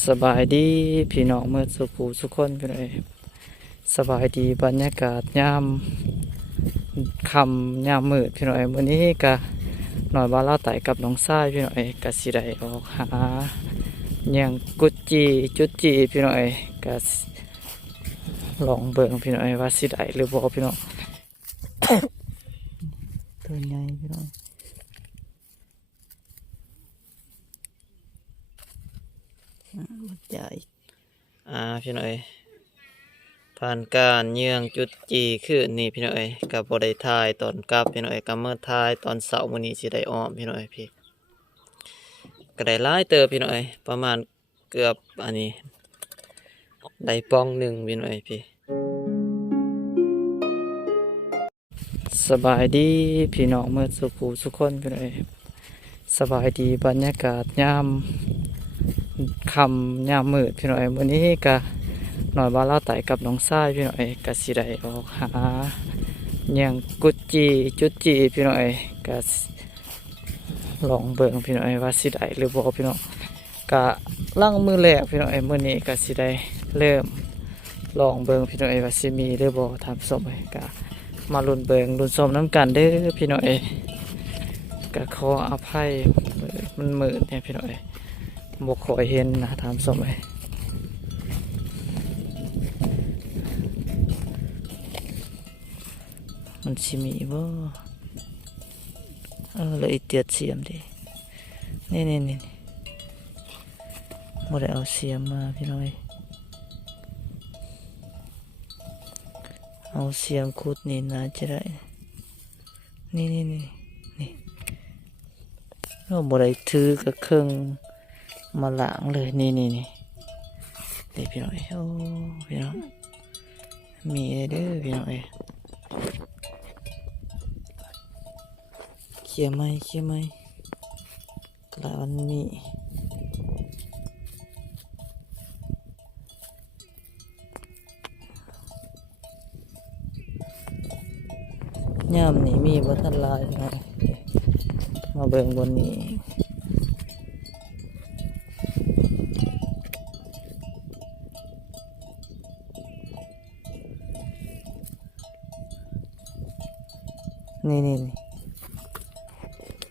สบายดีพี่น้องเมื่อสุขูสุขคนพี่น้องสบายดีบรรยากาศยามค่ำยามมืดพี่น้องมื้อนี้ก็หน่อยว่าเราไต่กับน้องทรายพี่น้องก็สิได้ออกหาหยังกุดจีจุดจีพี่น้องก็ลองเบิ่งพี่น้องว่าสิได้หรือบ่พี่น้อง ตัวใหญ่พี่น้องใหญ่พี่น้อยผ่านการเยื่องจุดจีขึ้นนี่พี่น้อยกับบได้ทายตอนกลับพี่น้อยกับเมื่อทายตอนเสาร์มื้อนี้สิได้อ้อมพี่น้อยพี่ก็ได้หลายเติบพี่น้อยประมาณเกือบอันนี้ได้ปองหนึ่งพี่น้อยพี่สบายดีพี่น้องเมื่อสุขูสุขคนพี่น้อยสบายดีบรรยากาศยามค่ำยามมืดพี่น้อยมื้อนี้ก็หน่อยว่าเราไต่กับน้องทรายพี่น้อยก็สิได้ออกหาหยังกุดจีจุดจีพี่น้อยก็ลองเบิ่งพี่น้อยว่าสิได้หรือบ่พี่น้องก็ล่างมือแรกพี่น้อยมื้อนี้ก็สิได้เริ่มลองเบิ่งพี่น้อยว่าสิมีหรือบ่ทำส้มก็มาลุ้นเบิ่งลุ้นส้มน้ำกันเด้อพี่น้อยก็ขออภัยมันมืดเนี่ยพี่น้อยบ่ค่อยเห็นนะทำส้มมันสิมีบ่เลยเตียดเสียมดินี่บ่ได้เอาเสียมมาพี่น้อยเอาเสียมขุดนี่น่าจะได้นี่เราบ่ได้ถือกระเครื่องมาล้างเลยนี่พี่น้อยโอ้พี่น้องมีเด้อพี่น้อยเขี่ยไหมกระวันนี้ย่ามนี่มีบัทันลายพี่น้อยมาเบิ่งบนนี้นี่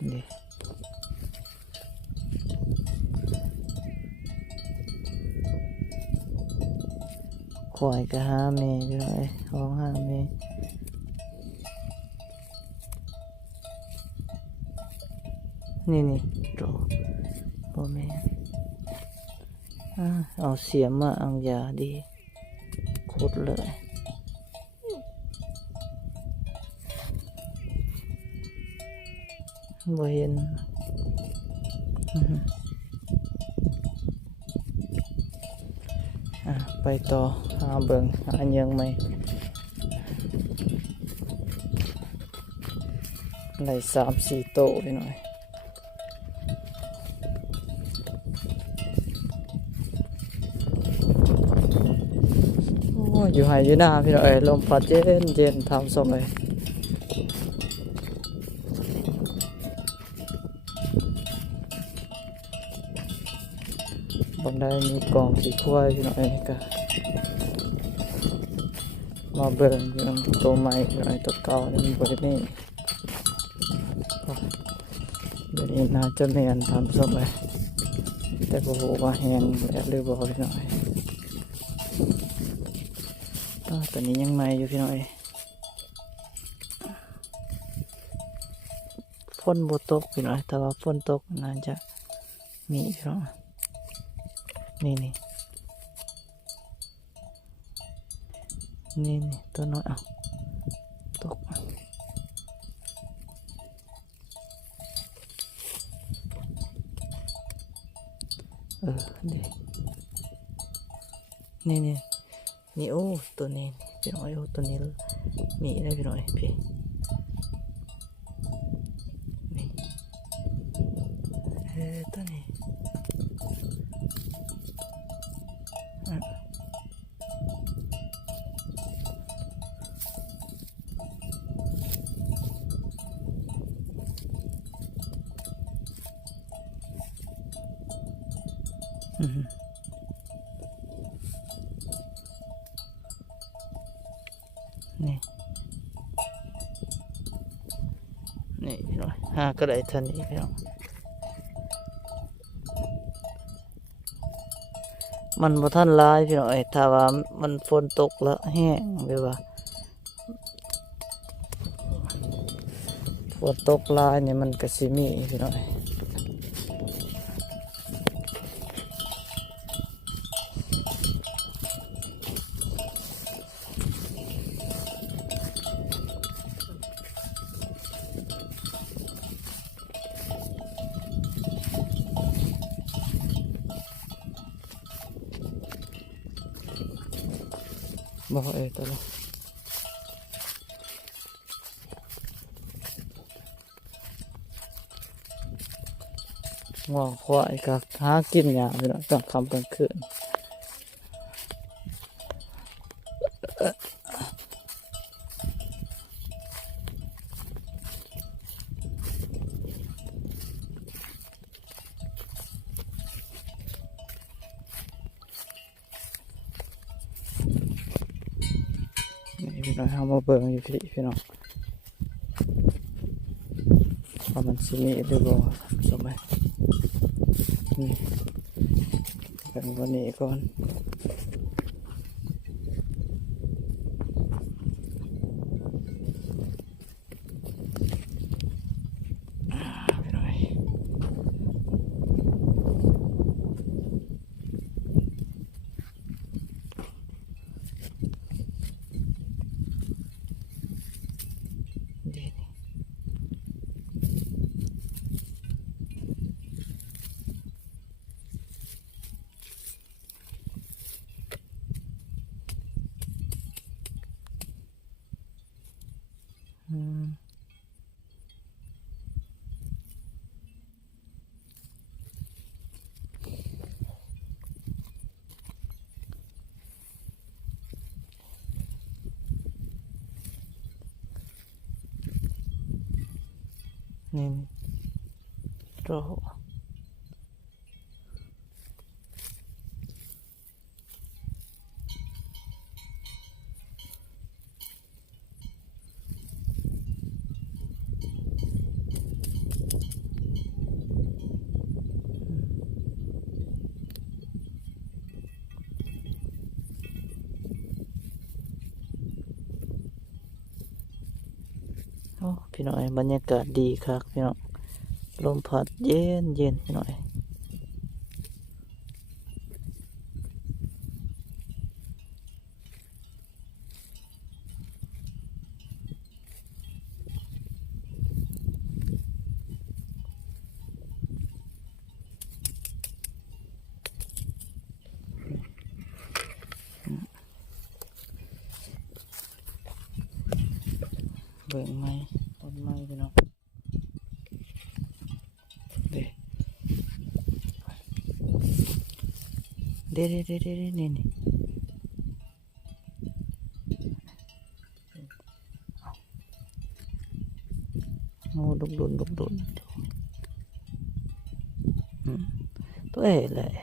เดี๋ยวควายก็หาเมย์พี่น้อยห้องหาเมย์นี่โตบ่แม่เอาเสียมมาอังยาดีขุดเลยบ่เห็นไปต่อหาเบิ่งหายังไหมได้3-4 โต๊ะไปหน่อยอยู่หายอยู่หน้าพี่น้อยลมพัดเย็นทำส้มเลยบางได้มีกล่องสีควายพี่น้อยก็มาเบิ่งพี่น้องตัวใหม่พี่น้อยตัวเก่านี่มันบริเวณนี้เดี๋ยวนี้น่าจะเนียนทำส้มเลยแต่บ่รู้ว่าแห้งแล้วหรือบ่พี่น้อยตอนนี้ยังใหม่อยู่พี่น้อยฝนบ่ตกพี่น้อยแต่ว่าฝนตกน่าจะมีพี่น้องนี่ตัวน้อยตกนี่โอ้ตัวนี้พี่น้อยโอ้ตัวนี้มีอะไรพี่น้อยพี่นี่ตัวนี้ นี่นี่พี่น้องหาก็ได้เท่านี้พี่น้องมันบ่ทันหลายพี่น้องถ้าว่ามันฝนตกแล้วแห้งแบบว่าฝนตกหลายนี่มันก็สิมีพี่น้องบ่ตะลง่วงควายก็หากินหญ้าพี่น้องกลางค่ำกลางคืนพี่น้องเอามาเบิ่งอยู่พี่น้องว่ามันสิมีหรือบ่สมัยนี่กันวันนี้ก่อนพี่น้องนี่รอพี่น้อยบรรยากาศดีครับพี่น้องลมพัดเย็นพี่น้อยเบิ่งไม้ต้นไม้พี่น้องเด้นี่โอ้ดุนตัวเลย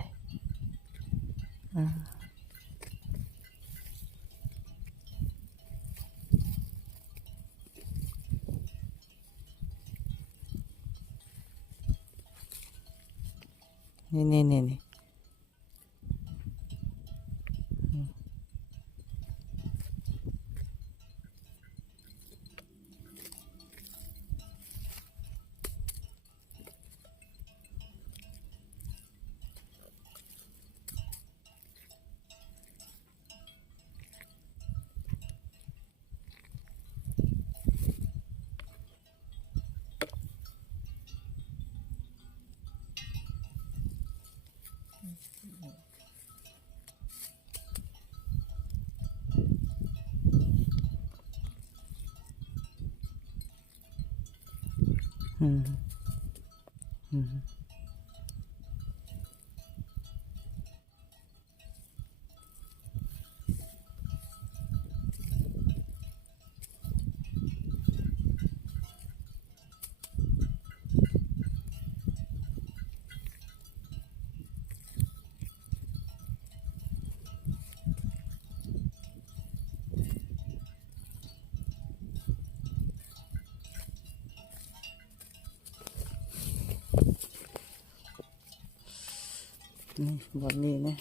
นี่ นี่แบบนี้นะ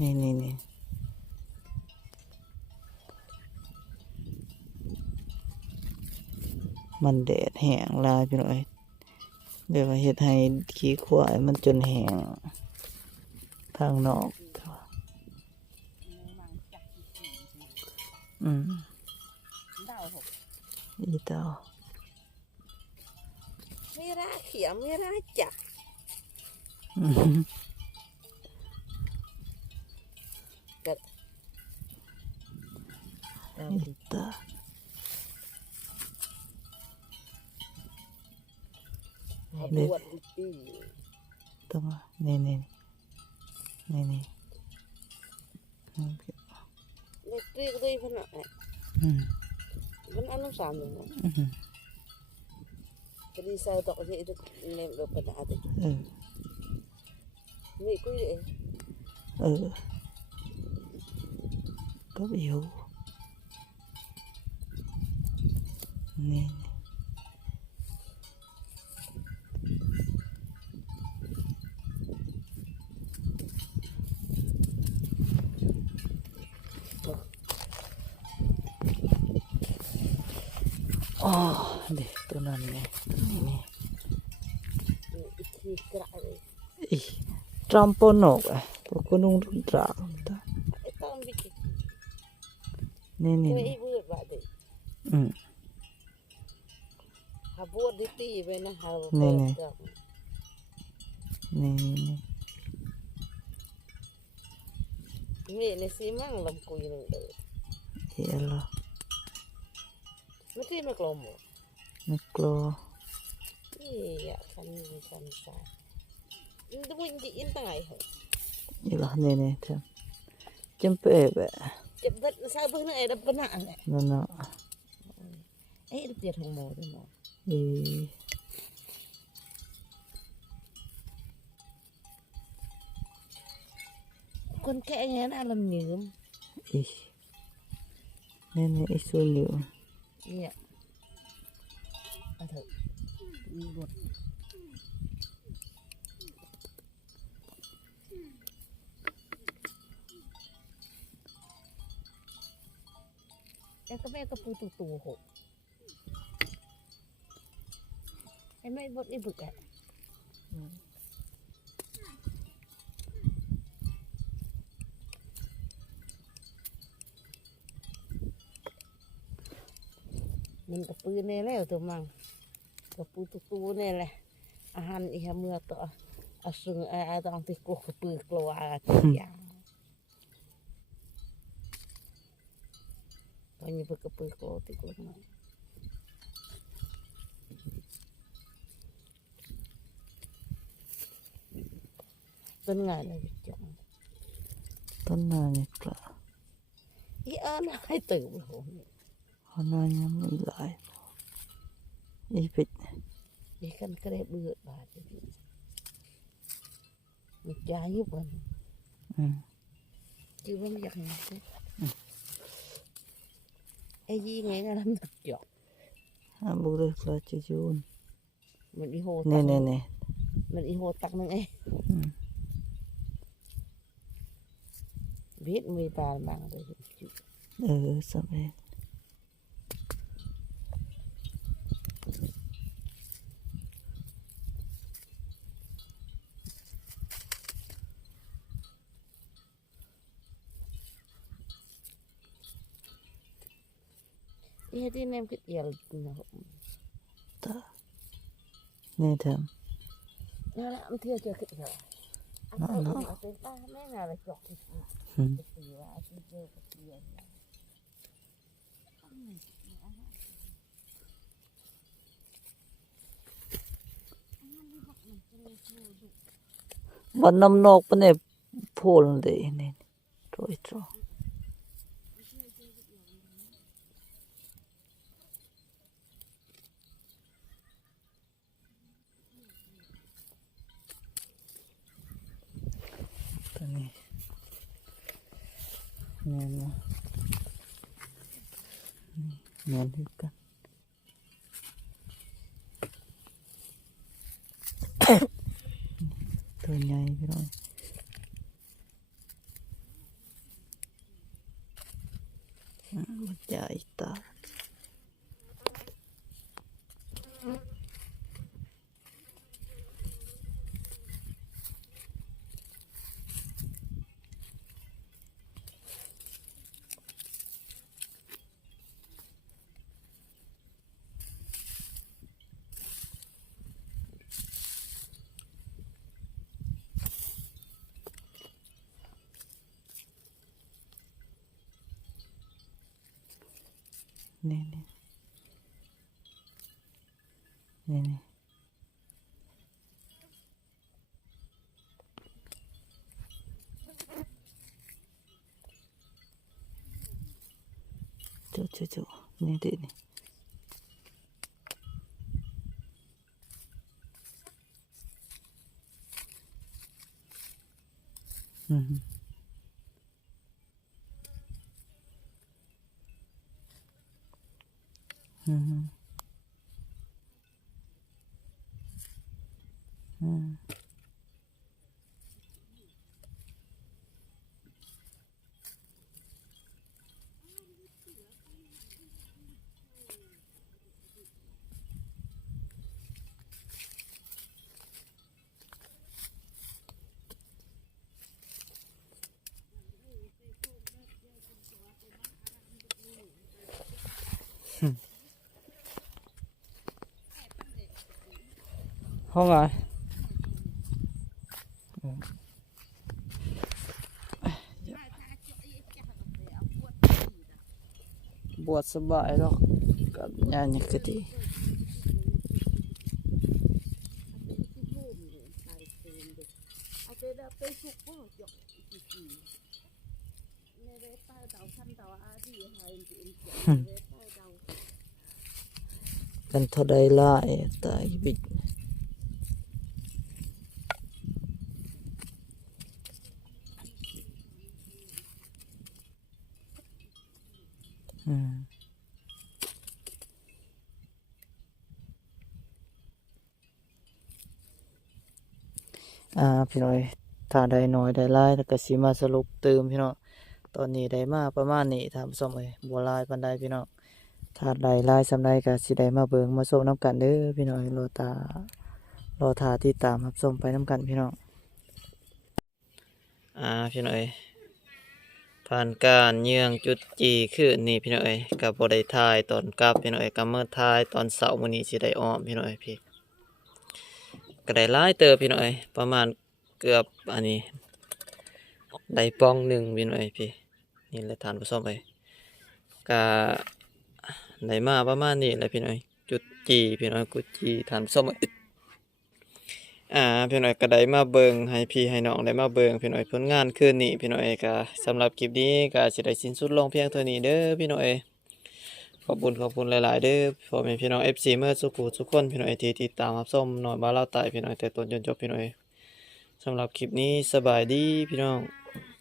นี่มันแดดแห้งลายพี่น้อยแบบว่าเฮ็ดให้ขี้ควายมันจนแห้งทางนอกอีเต้าไม่ราเขียมไม่ราจักกัดอีเต้าบวชปีตัวมานี่เล็กตีก็ได้พนักมันอันนั้น3นึงพอดีใส่ตอกที่itu nem do pada ateนี่คุยเองก็ไปอยู่นี่เด็กตัวนั้นเนี่ยนี่ขี้กระเลยตรัมปนกตัวก็นุ่งรุ่นตราไอ้ต้องบิกินี่ไอ้บวชบาดหาบวชดิตีไปนะหานี่ในซีมั่งลำกุยนึงเด้อเฮ้ยล่ะไม่ที่ไม่กลมไม่กลัวนี่อ่ะคันสายดูวินดีอินตั้งไงเหรอนี่ล่ะนี่เถอะจำเป็นแบบจะเบ็ดสาวเพิ่งไอ้ดับปะหน้าเนี่ยนั่นน่ะไอ้เปียทองโมด้วยเนาะคนแก่เงี้ยน่าลำยืมนี่ไอ้ส่วนอยู่เนี่ยเอาเถอะมีบทก็แม่ก็ปูตูหกไอ้แม่บดไอ้บึกอ่ะมันกับปืนเนี่ยแล้วตัวมังกับปูตูเนี่ยแหละอาหารอีกเมื่อต่ออาซึ่งต้องติดกุกปืนกลัวตัวอย่างวันนี้เปิดกระปุกโกติกลงมาต้นงานอะไรจังต้นงานนี่กล่ะอีอันให้ตื่นโหนายยังไม่หลายอีปิดอีกันกระเดบเบื่อบาดมันจ่ายยุบมันจื้อว่าไม่อยากให้ไอ้ยี่ไงกันทำตัดหยอกบุรุษราชจูนมันอีโหเนี่ยมันอีโหตักนึงไอ้วิทย์มีตาบางเลยสมัยนี่ที่เนมคิดยาลนะตาเนี่ยทำนี่แหละมันเที่ยวเจอคิดยานั่นเป็นป้าแม่งอะไรจอกที่ตีว่าที่เจอกับเที่ยวบนน้ำนกปะเนี่ยพูนเลยนี่โถ่ตัวนี้เนี่ยที่กัน ตัวใหญ่พี่น้องมันใหญ่ตานี่จุนี่ดินี่ห้องอะไรบวชสบายหรอกกับงานนี้ก็ดีกันเท่าใดล่ะตายบิดพี่น้อยถ้าได้น้อยได้หลายแล้วก็สิมาสรุปเติมพี่น้องตอนนี้ได้มาประมาณนี้ท่านผู้ชมบ่หลายปานใดพี่น้องถ้าได้หลายส่ำใดก็สิได้มาเบิ่งมาชมนํกันเด้อพี่น้อยรอท่าติดตามรับชมไปนํกันพี่น้องพี่น้อยผ่านการเยืองจุดจีคืนนี้พี่น้อยก็บ่ได้ถ่ายตอนกลับพี่น้อยก็มาถ่ายตอนเช้ามื้อนี้สิได้อ้อมพี่น้อยพี่ก็ได้หลายเติบพี่น้อยประมาณเกือบอันนี้ได้ป้องหนึ่งพี่น้อยพี่นี่แหละท่านผู้ชมก็ได้มาประมาณนี้แหละพี่น้อยจุดจีพี่น้อยกุดจีท่านผู้ชมพี่น้อยก็ได้มาเบิ่งให้พี่ให้น้องได้มาเบิ่งพี่น้อยผลงานคืนนี้พี่น้อยก็สำหรับคลิปนี้ก็สิได้สิ้นสุดลงเพียงเท่านี้เด้อพี่น้อยขอบคุณหลายๆเด้อพ่อแม่พี่น้อง FC เมื่อทุกคนพี่น้อยที่ติดตามรับชมน้อยบ้านเราใต้พี่น้อยแต่ต้นจนจบพี่น้อยสำหรับคลิปนี้สบายดีพี่น้อง